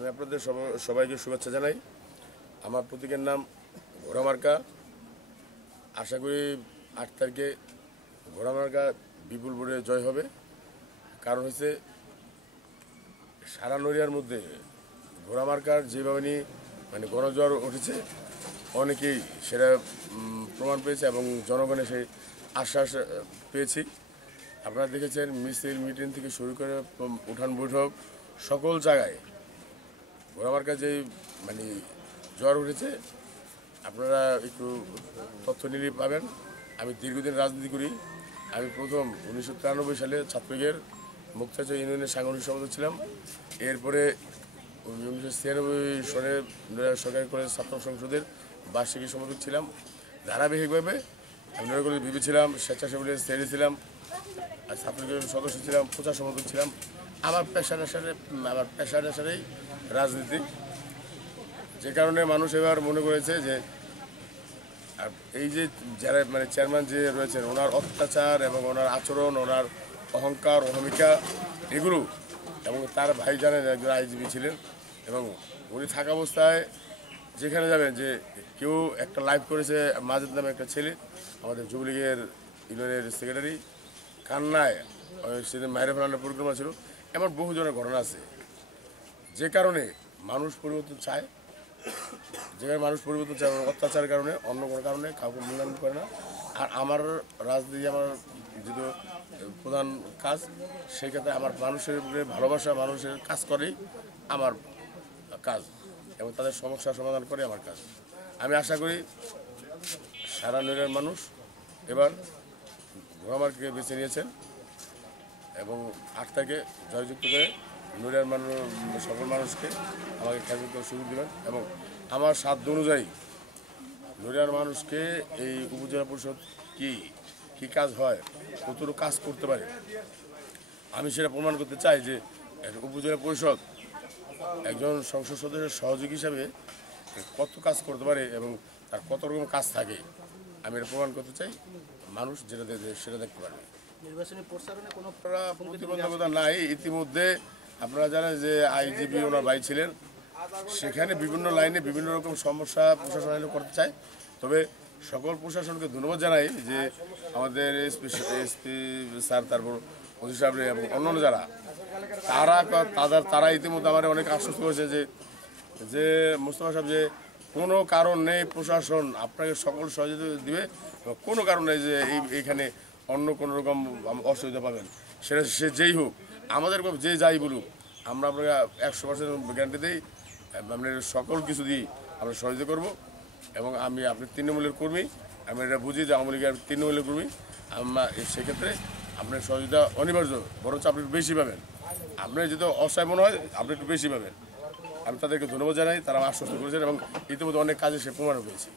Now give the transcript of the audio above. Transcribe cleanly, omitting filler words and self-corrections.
আমি আপনাদের সবাইকে শুভেচ্ছা জানাই। আমার প্রতীকের নাম ঘোড়া মার্কা। আশা করি ৮ তারিখে ঘোড়া মার্কা বিপুল ভোটে জয় হবে। কারণ হচ্ছে সারা নড়িয়ার মধ্যে ঘোড়া মার্কার যেভাবে মানে গণজোয়ার উঠেছে, অনেকেই সেটা প্রমাণ পেয়েছে এবং জনগণের সেই আশ্বাস পেয়েছি। আপনারা দেখেছেন মিছিল মিটিং থেকে শুরু করে উঠান বৈঠক সকল জায়গায় ঘোড়া মার্কা যে মানে জ্বর উঠেছে, আপনারা একটু তথ্য নিলে পাবেন। আমি দীর্ঘদিন রাজনীতি করি। আমি প্রথম 1993 সালে ছাত্রলীগের মুক্তাচার ইউনিয়নের সাংগঠনিক সম্পাদক ছিলাম। এরপরে 1996 সনে সরকারি কলেজ ছাত্র সংসদের বার্ষিকী সম্পাদক ছিলাম। ধারাবাহিকভাবে আমি নগরীর বিবি ছিলাম, স্বেচ্ছাসেবী সেক্রেটারি ছিলাম, আর ছাত্রলীগের সদস্য ছিলাম, প্রচার সম্পাদক ছিলাম। আমার পেশার সাথেই রাজনীতি, যে কারণে মানুষ এবার মনে করেছে যে এই যে যারা মানে চেয়ারম্যান যে রয়েছেন, ওনার অত্যাচার এবং ওনার আচরণ, ওনার অহংকার অহমিকা এগুলো, এবং তার ভাই জানেন একজন আইজিপি ছিলেন, এবং উনি থাকা অবস্থায় যেখানে যাবেন, যে কেউ একটা লাইভ করেছে মাজেদ নামে একটা ছেলে, আমাদের যুবলীগের ইউনিয়নের সেক্রেটারি, কান্নায় সেদিন মায়ের ফেলানোর পরিক্রমা ছিল। এমন বহু জনের ঘটনা আছে, যে কারণে মানুষ পরিবর্তন চায়। যেখানে মানুষ পরিবর্তন চায় অত্যাচারের কারণে, অন্য কোনো কারণে কাউকে মূল্যায়ন করে না। আর আমার রাজনীতি আমার যেহেতু প্রধান কাজ, সেই ক্ষেত্রে আমার মানুষের ভালোবাসা, মানুষের কাজ করেই আমার কাজ, এবং তাদের সমস্যার সমাধান করে আমার কাজ। আমি আশা করি সারা নড়িয়ার মানুষ এবার ঘোড়া মার্কাকে বেছে নিয়েছেন, এবং ৮ তারিখে জয়যুক্ত করে নড়িয়ার সকল মানুষকে আমাকে খেলাধুলা করার সুযোগ দেবেন, এবং আমার সাধ্য অনুযায়ী নড়িয়ার মানুষকে এই উপজেলা পরিষদ কী কাজ হয়, কতটুকু কাজ করতে পারে, আমি সেটা প্রমাণ করতে চাই যে উপজেলা পরিষদ একজন সংসদ সদস্যের সহযোগী হিসাবে কত কাজ করতে পারে এবং তার কত রকম কাজ থাকে, আমি এটা প্রমাণ করতে চাই। মানুষ যেটা সেটা দেখতে পারবে। নির্বাচনী প্রচারণে কোনো প্রতিবন্ধকতা নাই। ইতিমধ্যে আপনারা জানেন যে আইজিপি ওনার ভাই ছিলেন, সেখানে বিভিন্ন লাইনে বিভিন্ন রকম সমস্যা প্রশাসন করতে চায়। তবে সকল প্রশাসনকে ধন্যবাদ জানাই যে আমাদের এসপি স্যার, তারপর ওসি সাহেব এবং অন্যান্য যারা তারা ইতিমধ্যে আমার অনেক আশ্বস্ত করেছে যে মোস্তফা সাহেব, যে কোনো কারণ নেই, প্রশাসন আপনাকে সকল সহযোগিতা দিবে, কোনো কারণ নেই যে এইখানে অন্য কোনো রকম অসুবিধা পাবেন। সেটা সে যেই হোক, আমাদের যে যাই বলুক, আমরা আপনাকে 100% গ্যারান্টি দিই, আপনার সকল কিছু দিই আমরা সহযোগিতা করব। এবং আপনি তৃণমূলের কর্মী, আমি এটা বুঝি যে আওয়ামী লীগের তৃণমূলের কর্মী, আমরা সেক্ষেত্রে আপনার সহযোগিতা অনিবার্য, বরঞ্চ আপনি একটু বেশি পাবেন। আপনার যদি অসহায় মনে হয়, আপনি একটু বেশি পাবেন। আমি তাদেরকে ধন্যবাদ জানাই, তারা আশ্বস্ত করেছেন, এবং ইতিমধ্যে অনেক কাজে সে প্রমাণও পেয়েছি।